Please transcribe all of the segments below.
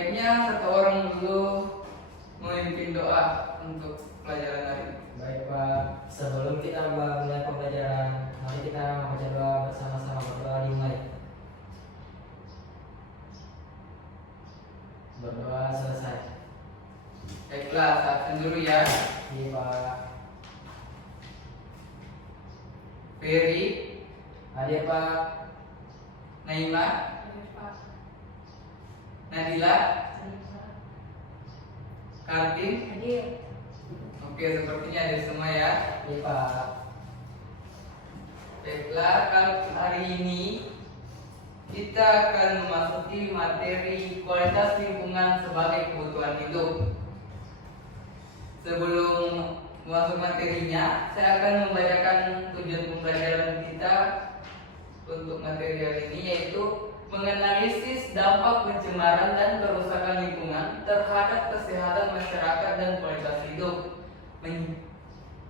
baiknya satu orang dulu memimpin doa untuk pelajaran hari ini. Baik Pak, sebelum kita mulai pembelajaran, mari kita membaca doa bersama-sama. Berdoa dimulai. Berdoa selesai. Baiklah, saatkan dulu ya. Iya Pak. Ferry, Hadir Pak. Naima, Nadila, Kartin. Oke, sepertinya ada semua ya. Iya Pak. Baiklah, hari ini kita akan memasuki materi kualitas lingkungan sebagai kebutuhan hidup. Sebelum masuk materinya, saya akan membacakan tujuan pembelajaran kita untuk materi hari ini, yaitu menganalisis dampak pencemaran dan kerusakan lingkungan terhadap kesehatan masyarakat dan kualitas hidup,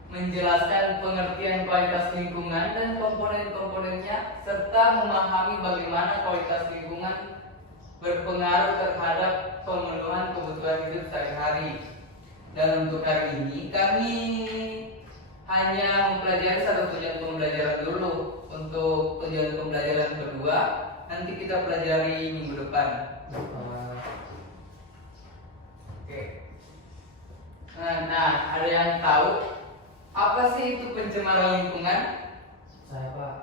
menjelaskan pengertian kualitas lingkungan dan komponen-komponennya, serta memahami bagaimana kualitas lingkungan berpengaruh terhadap pemenuhan kebutuhan hidup sehari-hari. Dan untuk hari ini kami hanya mempelajari satu tujuan pembelajaran dulu. Untuk tujuan pembelajaran kedua nanti kita pelajari minggu depan. Oke. Nah, ada yang tahu apa sih itu pencemaran lingkungan? Saya Pak.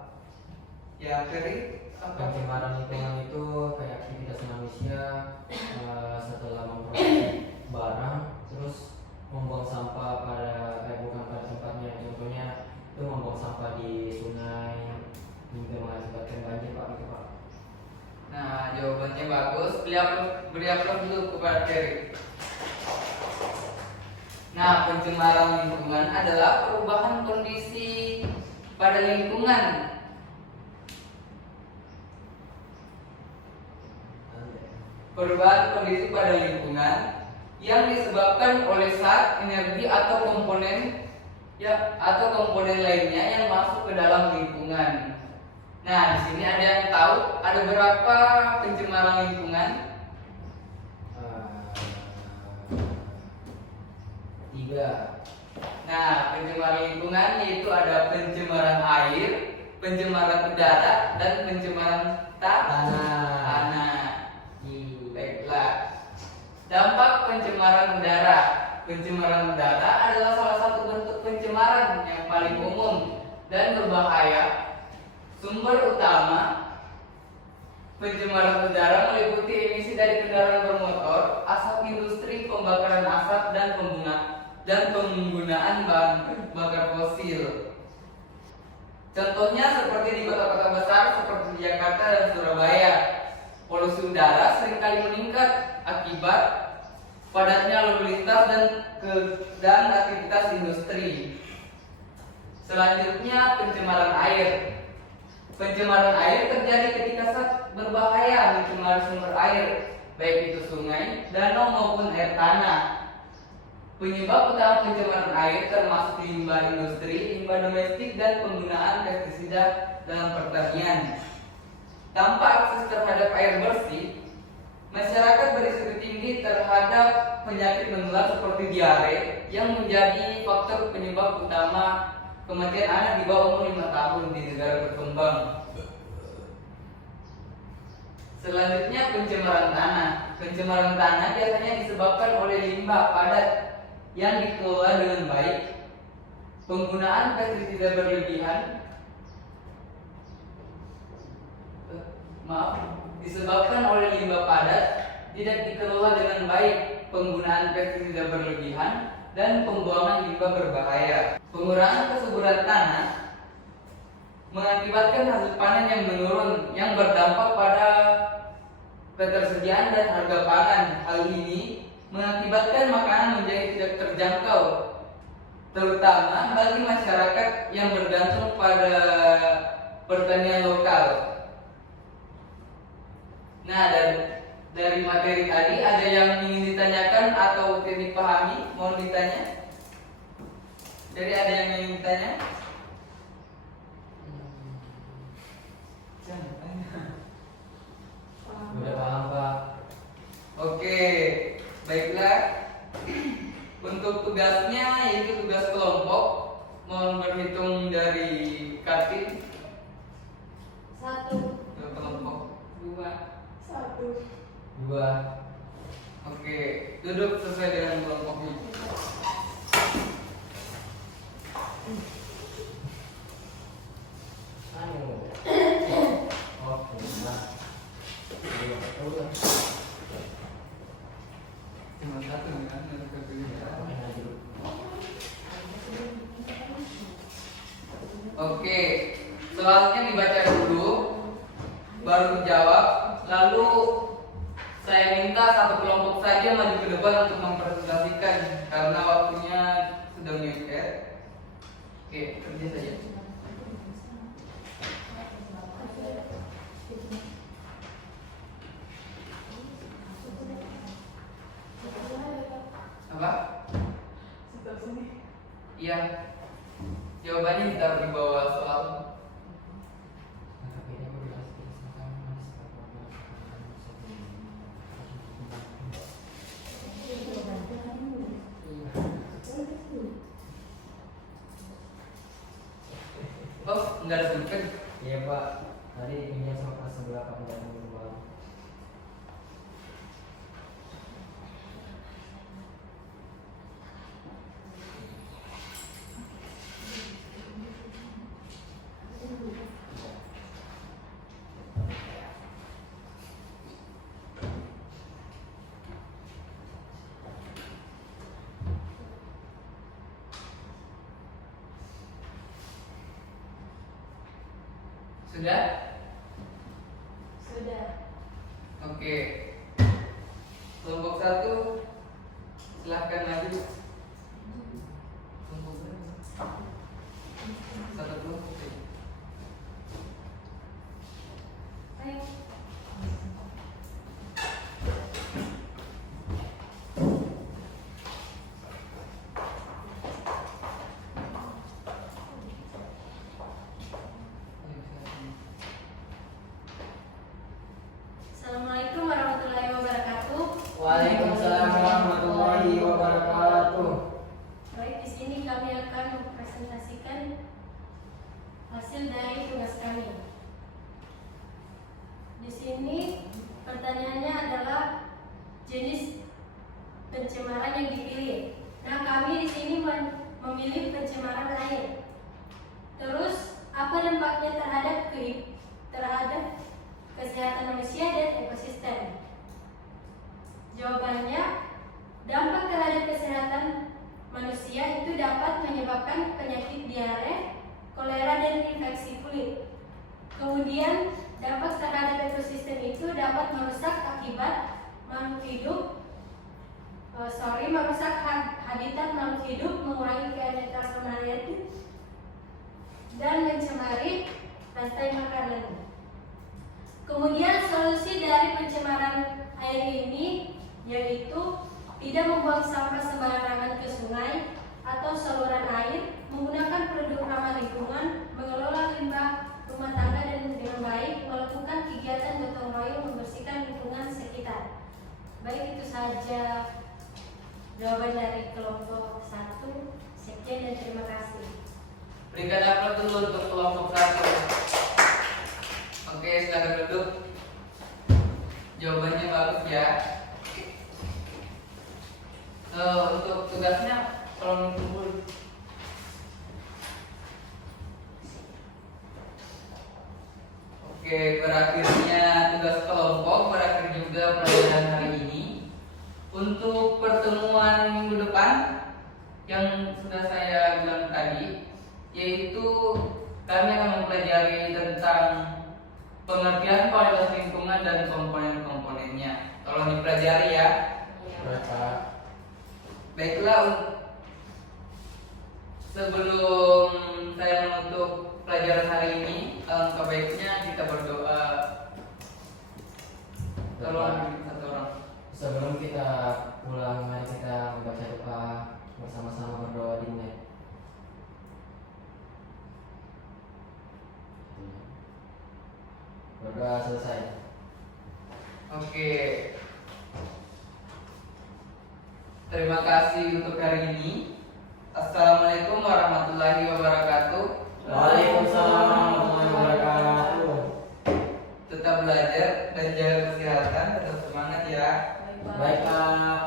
Ya, Ferry. Pencemaran lingkungan itu kayak aktivitas manusia setelah memproduksi barang, terus membuang sampah bukan pada tempatnya. Contohnya itu membuang sampah di sungai hingga mengakibatkan banjir Pak, gitu Pak. Nah, jawabannya bagus. Beri aplaus dulu kepada Ferry. Nah, pencemaran lingkungan adalah perubahan kondisi pada lingkungan. Perubahan kondisi pada lingkungan yang disebabkan oleh zat, energi atau komponen lainnya yang masuk ke dalam lingkungan. Nah, di sini ada yang tahu ada berapa pencemaran lingkungan? 3. Nah, pencemaran lingkungan yaitu ada pencemaran air, pencemaran udara, dan pencemaran tanah. Baiklah. Dampak pencemaran udara. Pencemaran udara adalah salah satu bentuk pencemaran yang paling umum dan berbahaya. Sumber utama pencemaran udara meliputi emisi dari kendaraan bermotor, asap industri, pembakaran asap, dan penggunaan bahan bakar fosil. Contohnya seperti di kota-kota besar seperti Jakarta dan Surabaya. Polusi udara seringkali meningkat akibat padatnya lalu lintas dan aktivitas industri. Selanjutnya pencemaran air. Pencemaran air terjadi ketika zat berbahaya mencemari sumber air, baik itu sungai, danau maupun air tanah. Penyebab utama pencemaran air termasuk limbah industri, limbah domestik, dan penggunaan pestisida dalam pertanian. Tanpa akses terhadap air bersih, masyarakat berisiko tinggi terhadap penyakit menular seperti diare yang menjadi faktor penyebab utama kematian anak di bawah umur 5 tahun di negara berkembang. Selanjutnya pencemaran tanah. Pencemaran tanah biasanya disebabkan oleh limbah padat yang dikelola dengan baik, penggunaan pestisida berlebihan, disebabkan oleh limbah padat tidak dikelola dengan baik, penggunaan pestisida berlebihan, dan pembuangan limbah berbahaya. Pengurangan kesuburan tanah mengakibatkan hasil panen yang menurun, yang berdampak pada ketersediaan dan harga pangan. Hal ini mengakibatkan makanan menjadi tidak terjangkau, terutama bagi masyarakat yang bergantung pada pertanian lokal. Nah, dari materi tadi ada yang ingin ditanyakan atau tidak dipahami? Mohon ditanya. Jadi ada yang ingin ditanya? Udah paham Pak. Oke, baiklah. Untuk tugasnya yaitu tugas kelompok, mohon berhitung dari kartin. 1, Untuk kelompok 2. 1, 2. Oke, duduk sesuai dengan kelompoknya. Anu. Oke, nah. Udah. Cuma satu kan, harus kepilih. Main aja dulu. Oke, soalnya dibaca dulu, baru dijawab. Lalu saya minta satu kelompok saja maju ke depan untuk mempresentasikan karena waktunya sudah mepet. Oke, kerja saja. Apa? Iya. Jawabannya ditaruh di bawah soal. Oh, enggak ada sempit. Iya Pak, tadi pinjam sama kelas sebelah Pak datang dulu Pak. Sudah? sudah. Oke. Kelompok 1 silahkan maju. Kelompok berapa? Satu kelompok saja. Baik. Assalamualaikum warahmatullahi wabarakatuh. Waalaikumsalam warahmatullahi wabarakatuh. Baik, di sini kami akan mempresentasikan hasil dari tugas kami. Di sini pertanyaannya adalah jenis pencemaran yang dipilih. Nah, kami di sini memilih pencemaran air. Terus, apa dampaknya terhadap kesehatan manusia dan ekosistem? Jawabannya, dampak terhadap kesehatan manusia itu dapat menyebabkan penyakit diare, kolera, dan infeksi kulit. Kemudian, dampak terhadap ekosistem itu dapat merusak akibat makhluk hidup, merusak habitat makhluk hidup, mengurangi keanekaragaman hayati, dan mencemari rantai makanan. Kemudian solusi dari pencemaran air ini yaitu tidak membuang sampah sembarangan ke sungai atau saluran air, menggunakan produk ramah lingkungan, mengelola limbah rumah tangga dengan baik, melakukan kegiatan gotong royong membersihkan lingkungan sekitar. Baik, itu saja jawaban dari kelompok 1. Sekian dan terima kasih. Berikan aplaus dulu untuk kelompok 1. Oke, silakan duduk. Jawabannya bagus ya. Untuk tugasnya tolong kumpul. Oke, berakhirnya tugas kelompok, berakhir juga pelajaran hari ini. Untuk pertemuan minggu depan yang sudah saya bilang tadi, yaitu kami akan mempelajari tentang pengertian kualitas lingkungan dan komponen-komponennya. Tolong dipelajari ya. Berapa? Baiklah, sebelum saya menutup pelajaran hari ini, alangkah baiknya kita berdoa. Tolong satu orang. Sebelum kita pulang, mari kita membaca doa bersama-sama, berdoa di net. Berdoa selesai. Oke. Terima kasih untuk hari ini. Assalamualaikum warahmatullahi wabarakatuh. Waalaikumsalam warahmatullahi wabarakatuh. Tetap belajar dan jaga kesehatan, tetap semangat ya. Baik, Kak.